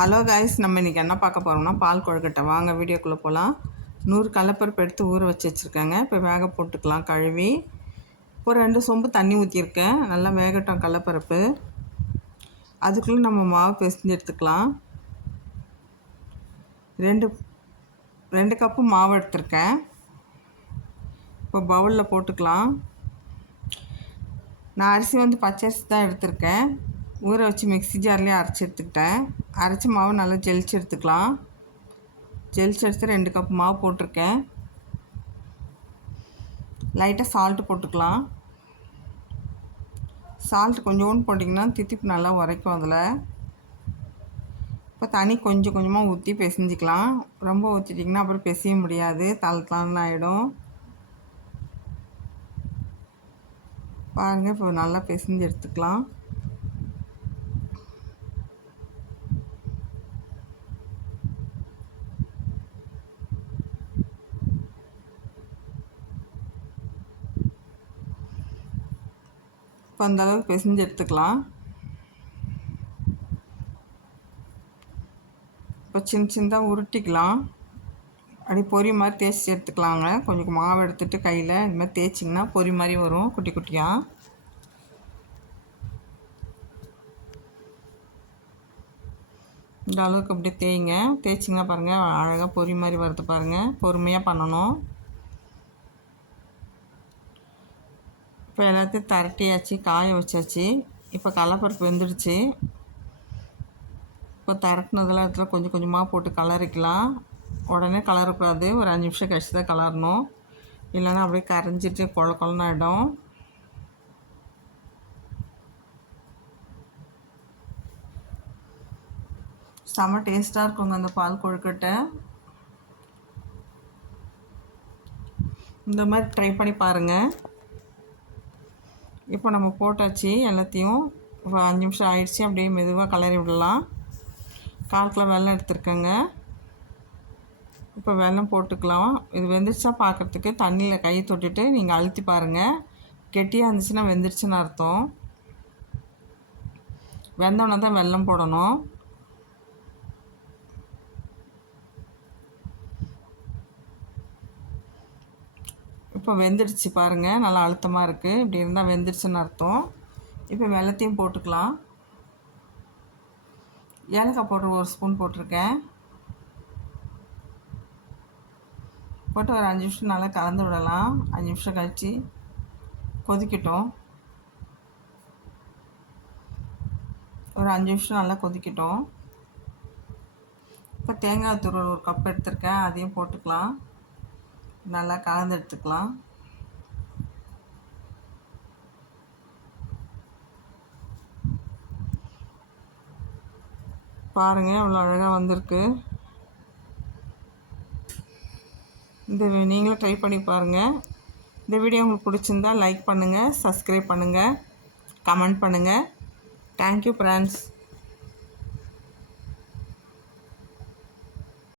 Hello guys நம்ம இன்றைக்கி என்ன பார்க்க போகிறோம்னா பால் கொழுக்கட்டை. வாங்க வீடியோக்குள்ளே போகலாம் நூறு கடலப்பருப்பு எடுத்து ஊற வச்சு வச்சுருக்கேங்க. இப்போ வேக போட்டுக்கலாம் கழுவி. இப்போ ரெண்டு சொம்பு தண்ணி ஊற்றிருக்கேன் நல்லா வேகட்டும் கடலப்பருப்பு அதுக்குள்ளே நம்ம மாவு பிசைஞ்சு எடுத்துக்கலாம். ரெண்டு ரெண்டு கப்பு மாவு எடுத்திருக்கேன். இப்போ பவுலில் போட்டுக்கலாம். நான் அரிசி வந்து பச்சை அரிசி தான் எடுத்திருக்கேன். ஊற வச்சு மிக்ஸி ஜார்லேயே அரைச்சி எடுத்துக்கிட்டேன். அரைச்சி மாவு நல்லா ஜெலிச்சு எடுத்துக்கலாம். ஜெலிச்சு எடுத்து ரெண்டு கப் மாவு போட்டிருக்கேன். லைட்டாக சால்ட்டு போட்டுக்கலாம். சால்ட் கொஞ்சோண்டு போட்டிங்கன்னா தித்திப்பு நல்லா உரைக்கும் அதில். இப்போ தனி கொஞ்சம் கொஞ்சமாக ஊற்றி பிசைஞ்சிக்கலாம். ரொம்ப ஊற்றிட்டிங்கன்னா அப்புறம் பிசைய முடியாது. தளத்தலான்னு ஆகிடும் பாருங்கள் இப்போ நல்லா பிசைஞ்சு எடுத்துக்கலாம். இப்போ அந்த அளவுக்கு பிசைஞ்சு எடுத்துக்கலாம். இப்போ சின்ன சின்னதாக உருட்டிக்கலாம். அப்படி பொறி மாதிரி தேய்ச்சி எடுத்துக்கலாங்க. கொஞ்சம் மாவு எடுத்துகிட்டு கையில் இது மாதிரி தேய்ச்சிங்கன்னா பொறி மாதிரி வரும் குட்டி குட்டியாக இந்த அளவுக்கு அப்படியே தேய்ங்க. தேய்ச்சிங்கன்னா பாருங்கள் அழகாக பொறி மாதிரி வருது பாருங்கள் பொறுமையாக பண்ணணும். இப்போ எல்லாத்தையும் தரட்டியாச்சு காய வச்சாச்சு. இப்போ கடலப்பருப்பு வெந்துடுச்சு. இப்போ திரட்டினதெல்லாம் இடத்துல கொஞ்சம் கொஞ்சமாக போட்டு கலரிக்கலாம். உடனே கலரக்கூடாது. ஒரு அஞ்சு நிமிஷம் கழிச்சு தான் கலரணும். இல்லைன்னா அப்படியே கரைஞ்சிட்டு கொழ கொழன்னு ஆகிடும் செம்ம டேஸ்ட்டாக இருக்குங்க அந்த பால் கொழுக்கட்டை. இந்த மாதிரி ட்ரை பண்ணி பாருங்கள் இப்போ நம்ம போட்டாச்சு எல்லாத்தையும். இப்போ அஞ்சு நிமிஷம் ஆயிடுச்சு. அப்படியே மெதுவாக கலரி விடலாம். காலத்தில் வெள்ளம் எடுத்துருக்கேங்க. இப்போ வெள்ளம் போட்டுக்கலாம். இது வெந்துருச்சா பார்க்குறதுக்கு தண்ணியில் கை தொட்டுட்டு நீங்கள் அழுத்தி பாருங்கள் கெட்டியாக இருந்துச்சுன்னா வெந்துருச்சுன்னு அர்த்தம். வெந்தோடனே தான் வெள்ளம் போடணும். இப்போ வெந்துடுச்சு பாருங்கள் நல்லா அழுத்தமாக இருக்குது இப்படி இருந்தால் வெந்துடுச்சுன்னு அர்த்தம். இப்போ வெள்ளத்தையும் போட்டுக்கலாம். ஏலக்காய் பவுடர் ஒரு ஸ்பூன் போட்டிருக்கேன். போட்டு ஒரு அஞ்சு நிமிஷம் நல்லா கலந்து விடலாம். அஞ்சு நிமிஷம் கழித்து கொதிக்கட்டும். ஒரு அஞ்சு நிமிஷம் நல்லா கொதிக்கட்டும். இப்போ தேங்காய் துருவல் ஒரு கப் எடுத்திருக்கேன். அதையும் போட்டுக்கலாம். நல்லா கலந்து எடுத்துக்கலாம். பாருங்கள் அவ்வளோ அழகாக வந்திருக்கு. இந்த நீங்களும் ட்ரை பண்ணி பாருங்கள் இந்த வீடியோ உங்களுக்கு பிடிச்சிருந்தா லைக் பண்ணுங்கள் சப்ஸ்கிரைப் பண்ணுங்கள் கமெண்ட் பண்ணுங்கள் தேங்க்யூ ஃப்ரெண்ட்ஸ்